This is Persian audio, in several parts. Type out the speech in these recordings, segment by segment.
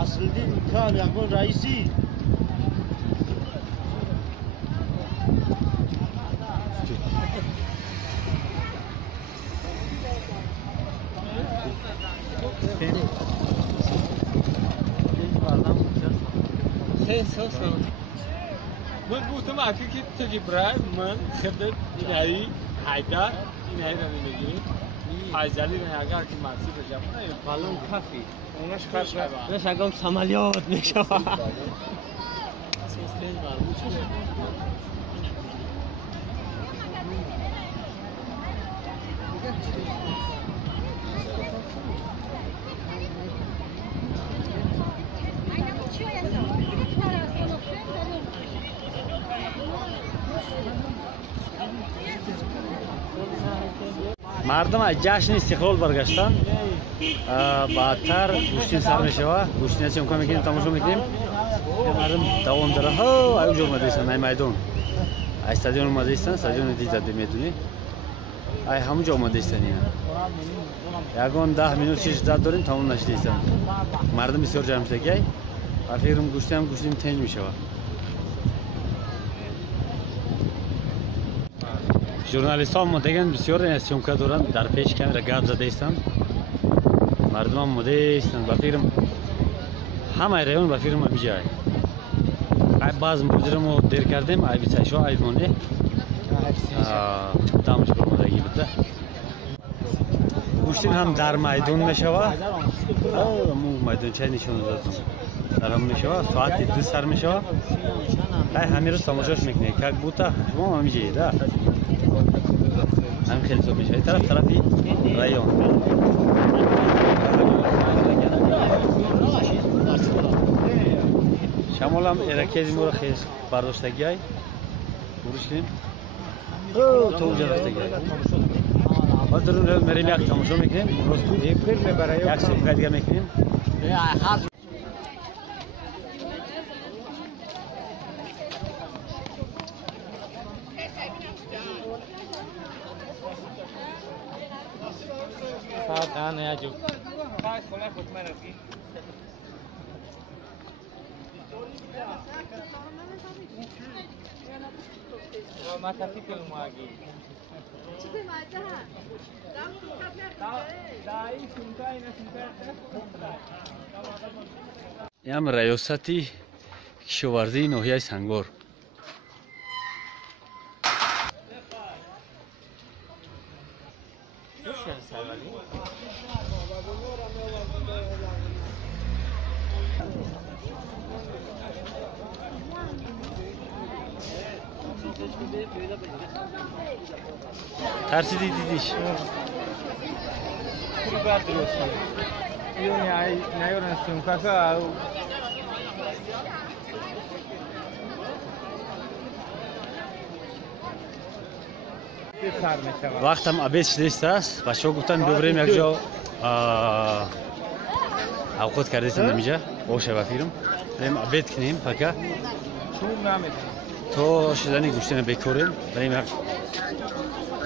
نصرالدین کام یکون رئیسی من گفتم اگه که تجربه من خدمت اینایی حیدر اینایی رو نمیگیریم فایزالی نه اگر که مسیح بجام نه بالون کافی اونش خرج نه شگم سمالیات میشه مردم از جشن استقلال برگشتن بعدتر گوشتین سر میشوه گوشتین هستیم امکان میکنیم تماشا میکنیم مردم دوام داره ها ایو جور اومده ایستن ای میدون ای استادیون اومده ایستن استادیون دیداده میدونی ای همونجا اومده ایستن اینا یکان 10 minut 6 دقیقه داریم تمام نشده ایستن مردم بسیار جمع شده و فکرم گوشتیم تنگ میشوه ژورنالیست ها مدگن بسیار سیمکا دارن در پیش کامرا گپ زده ایستن مردم هم اومده ایستن با فکرم همه رایون با فکرم همین جای بعض مدیرمو دیر کردیم ای بیچایشو ای مونده دامش برمودگی بده گوشتین هم در میدون میشوه مو میدون چه نشون دادم درم میشوه ساعت 2 سر میشوه ای همین روز تماشاش میکنه یک بوتا شما همین جایی ده هم خیلی زود میشه این طرفی رایون شمال هم ارکیزی مورا خیلی برداشتگی های بروش کنیم تو اونجا رفتگی های باز درون مریم یک تماشا میکنیم یک سبقه دیگه میکنیم نه یا جو ям раёсати кишовардии ноҳияи Сангор тарсиди дидиш вақтам обед шидааст бачаҳо гуфтанд бибарем якҷо авқот кардесан намиҷа боша ба фирм барем обед кунем пока то шидани гӯштина бекорем барем як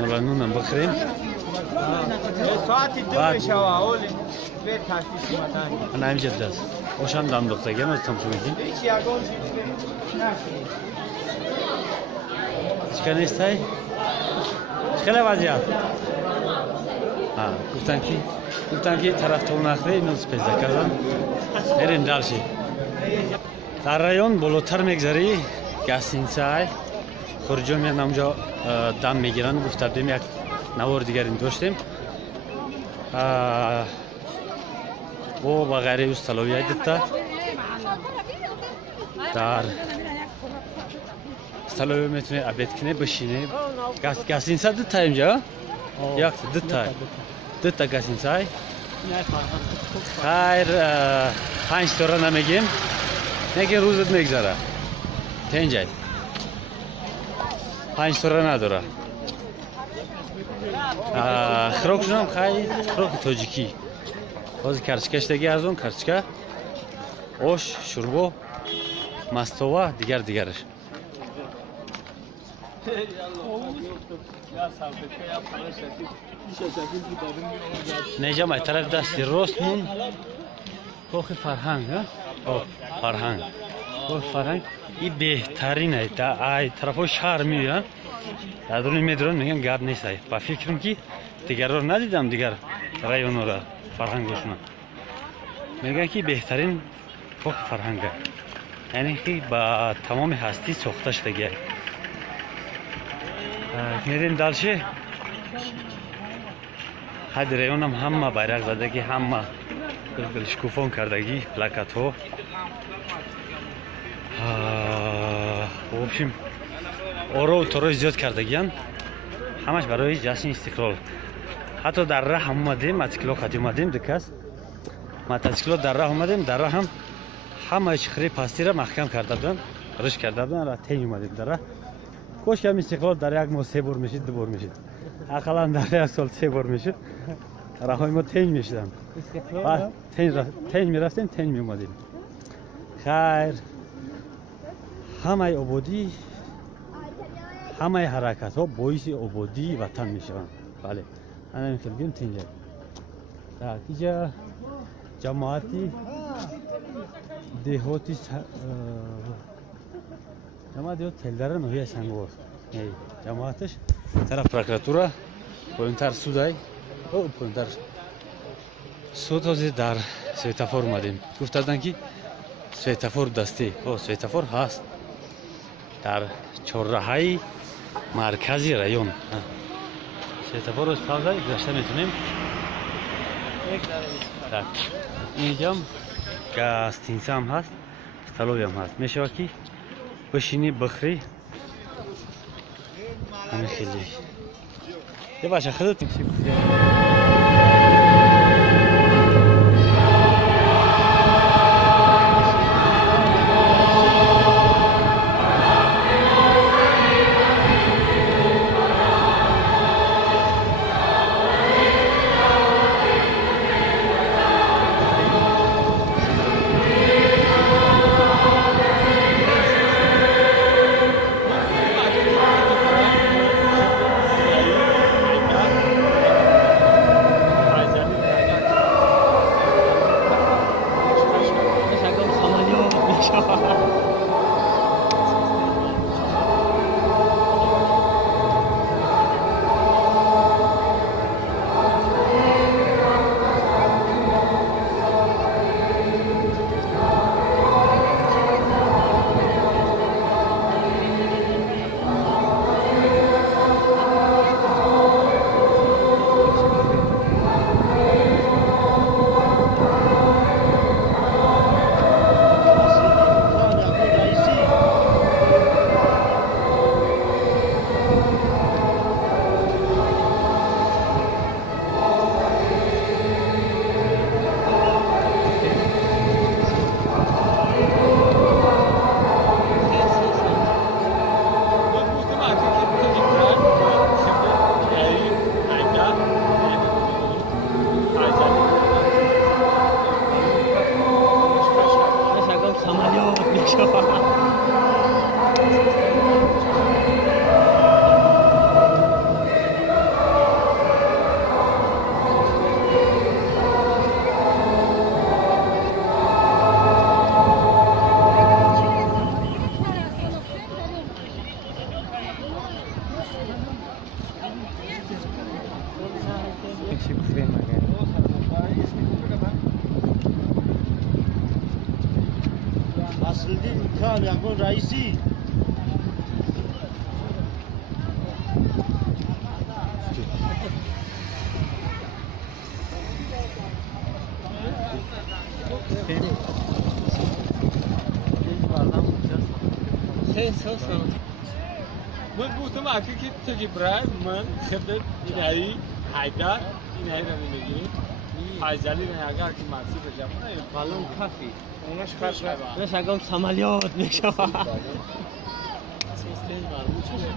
ноланунам бихӯрем ана ҳамиҷа даст ошам дам дохтагиам аз тамошо мекунем чика нестай چخیلی وضعیت؟ گفتن که طرفدار نخری اینو پیدا کردن بریم دالشی در رایون بالاتر میگذری گاستینسای خروجی میان اونجا دم میگیرن گفتیم یک نوار دیگر این داشتیم و با غیره استالویای دیتا در استالوی میتونه ابد کنه بشینه گاستینسای دیتا اینجا یک دیتا گاستینسای خیر 5 تا نمیگیم نگه روزت میگذره تنجای 5 تا نداره خروکشون هم خیلی خروک توجیکی باز کرچکش دیگه از اون کرچکه اوش شوربو مستوا دیگرش نجام طرف دستی راستمون کوه فرهنگ فرهنگ کوه فرهنگ این بهترین است ای طرفو شهر میان ادرون میدرون میگن گاب نیست با فکرم که دیگر رو ندیدم دیگر رایون را فرهنگشون میگن که بهترین کوه فرهنگه یعنی که با تمام هستی ساخته شده میریم دالشه حد رایون هم همه بیرق زدگی همه شکوفون کردگی پلاکت ها в общем оро торои зиёд кардагиян ҳамаш барои ҷашни истиқлол ҳатто дар раҳ омадем мотоцикло қад омадем дикас мотоцикло дар раҳ омадем дар раҳ ҳам ҳамаи шихри пастира маҳкам карда буданд риш карда буданд ра тень омадем дар раҳ кошки ҳам истиқлол дар як моҳ 3 бор мешид 2 бор мешид ақаллан дар як сол 3 бор мешид раҳҳои мо тень мешиданд тень мерафтем тень меомадем хайр ҳамаи ободӣ ҳамаи ҳаракатҳо боиси ободии ватан мешаванд бале ана мехел бим тинҷа так иҷа ҷамоати деҳоти ҷамоати деҳот телдара ноҳияи сангвор ҷамоаташ тараф прокуратура поинтар судай поинтар суд ҳозир дар светофор омадем гуфтаданд ки светофор дастӣ светофор ҳаст дар чорраҳаи маркази район светофорро павза гузашта метунем так инҷам гостинисаам ҳаст столовиям ҳаст мешава ки бишинӣ бихӯрӣ ҳамин хеле баша худат Aslıddin Khan yakın reisi. من گفتم اگه که تجربه من خدمت اینایی حیدر اینایی رو میگیم فایزالی نه اگر که ماسی بجام نه بالون کافی. اونش خرج کرد. نه شگم سمالیات میشوه. سیستم بارمون چیه؟